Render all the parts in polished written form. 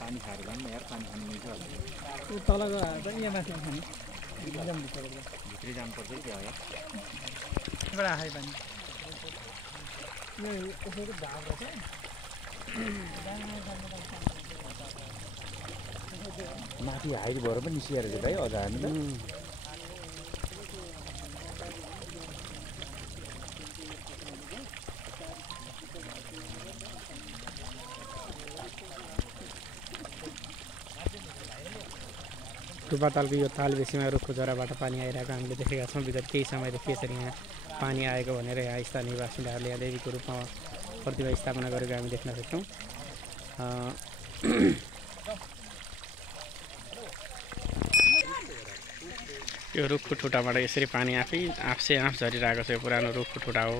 पानी खाएर जानु यार पानी खानु मिल्छ होला तल गयो त यहाँ माथि खाने भित्रै जानुपर्छ क्या यार बाट आए पानी यो यसरी झार्छ माथि हाइट भएर पनि निस्किएर चाहिँ भाइ अझ हामी त टुपातालको यो ताल बेसीमा रुखको जराबाट पानी आइरहेको हामीले देखेका छौँ। विगत केही समयदेखि यसरी यहाँ पानी आएको भनेर यहाँ स्थानीय बासिन्दाहरूले यहाँ देवीको रूपमा प्रतिभा स्थापना गरेको हामी देख्न सक्छौँ। यो रुखको ठुटाबाट यसरी पानी आफसे आफ झरिरहेको छ। यो पुरानो रुखको ठुटा हो,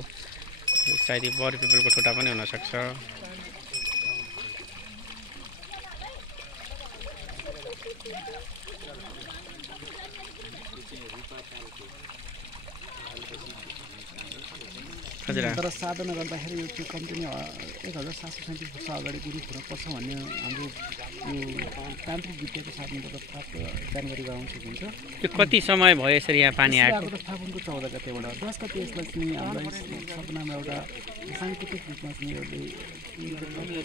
सायद बर पिपलको ठुटा पनि हुनसक्छ। तर साधना गर्दाखेरि यो चाहिँ कम्ती 1737 वर्ष अगाडिको रुख हुनपर्छ भन्ने हाम्रो यो तान्त्रिक विद्याको साधनबाट प्राप्त जानकारी गराउन सकिन्छ। यो कति समय भयो यसरी यहाँ पानी आएको? फागुनको 14 गतेबाट 10 गते यसलाई चाहिँ हामीलाई सपनामा एउटा साङ्केतिक रूपमा चाहिँ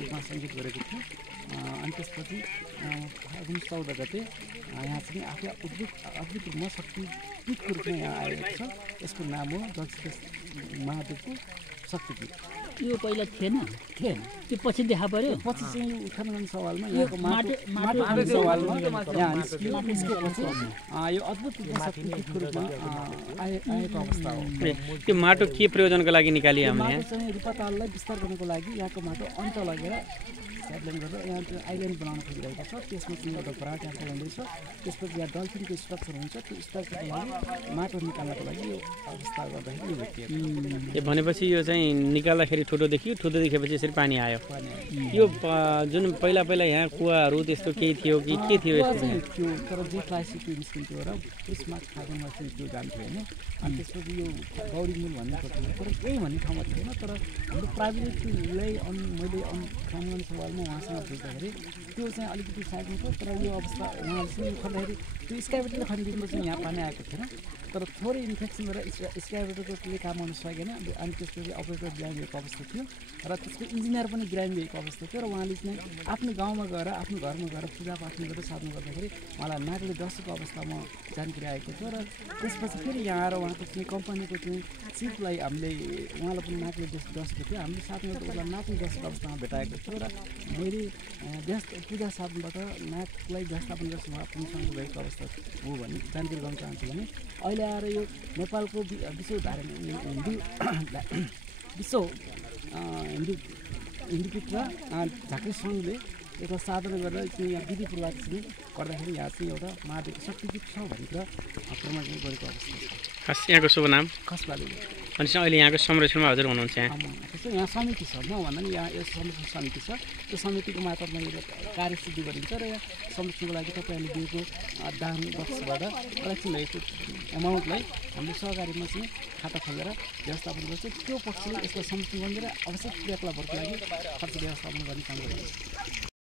रूपमा सङ्केत गरेको थियो। अनि त्यसपछि फागुन 14 गते यहाँ चाहिँ आफै अद्भुत रूपमा शक्तिपीठको रूपमा यहाँ आएको छ। यसको नाम हो जगदीश महादेवको शक्तिपीठ। यो पहिला थिएन त्यो पछि देखा पर्यो। पछि चाहिँ उत्खनन सवालमा यहाँको माटो सवालमा यहाँ निस्केपछि यो अद्भुत शक्तिपीठको रूपमा आएको अवस्था हो। त्यो माटो के प्रयोजनको लागि निकालियो हामीले? यहाँ चाहिँ रूपाताललाई विस्तार गर्नको लागि यहाँको माटो अन्त लगेर सेटलिङ गरेर यहाँ चाहिँ आइल्यान्ड बनाउन खोजिरहेको छ। त्यसमा चाहिँ एउटा भरा ट्याङ्क हुँदैछ। त्यसपछि यहाँ डल्फिनको स्ट्रक्चर हुन्छ। त्यो स्ट्रक्चरको लागि माटो निकाल्नको लागि यो अवस्था गर्दाखेरि यो भेटियो। भनेपछि यो चाहिँ निकाल्दाखेरि ठुलो देखियो, ठुलो देखेपछि यसरी पानी आयो। यो जुन पहिला यहाँ कुवाहरू त्यस्तो केही थियो कि के थियो? त्यो तर जे क्लासिक निस्किन्थ्यो र त्यसमा फागुनमा चाहिँ त्यो जान्थ्यो होइन। अनि त्यसपछि यो गौरी मूल भन्ने तर केही भन्ने ठाउँमा थिएन। तर हाम्रो प्राविधिकलाई मैले कानुन सवालमा उहाँसँग बुझ्दाखेरि त्यो चाहिँ अलिकति साइडमा थियो। तर यो अवस्था उहाँले चाहिँ खन्दाखेरि त्यो स्काइभेटरले खनिदिनु चाहिँ यहाँ पानी आएको थिएन। तर थोरै इन्फेक्सन भएर स्काइभेटरले काम गर्न सकेन। अनि त्यसपछि अपरेटर गिराइदिएको अवस्था थियो र त्यसको इन्जिनियर पनि गिराइदिएको अवस्था थियो। र उहाँले चाहिँ आफ्नो गाउँमा गएर आफ्नो घरमा गएर पूजापाठ गरेर साधना गर्दाखेरि उहाँलाई नाकले डसेको अवस्थामा जानकारी आएको थियो। र त्यसपछि फेरि यहाँ आएर उहाँको चाहिँ कम्पनीको चाहिँ चिफलाई हामीले उहाँलाई पनि नाकले डसेको थियो। हामीले साथमा उसलाई नाकले डसेको अवस्थामा भेटाएको थियो। र मैले व्यस्त पूजा साधनबाट नाकलाई व्यवस्थापन गर्छु आफूसँग भएको अवस्था हो भन्ने जानकारी गर्न चाहन्छु। भने अहिले आएर यो नेपालको हिन्दू र झाँक्री सङ्घले एउटा साधना गरेर चाहिँ यहाँ विधिपूर्वक चाहिँ गर्दाखेरि यहाँ चाहिँ एउटा महादेवको शक्तिपीठ छ भनेर प्रमाण गरेको अवस्था छ। खास यहाँको शुभ नाम? खसबहादुर। भनेपछि अहिले यहाँको संरक्षणमा हजुर हुनुहुन्छ? यहाँ समिति छ। म भन्दा पनि यहाँ यो संरक्षण समिति छ। त्यो समितिको मार्फतमा यो कार्यसिद्धि गरिन्छ र यहाँ संरक्षणको लागि तपाईँहरूले दिएको दान बक्सबाट कलेक्सन भएको एमाउन्टलाई हामीले सहकारीमा चाहिँ खाता खोलेर व्यवस्थापन गर्छ। त्यो पक्षले यसलाई संरक्षण गरेर आवश्यक क्रियाकलापहरूको लागि खर्च व्यवस्थापन गर्ने काम गरिन्छ।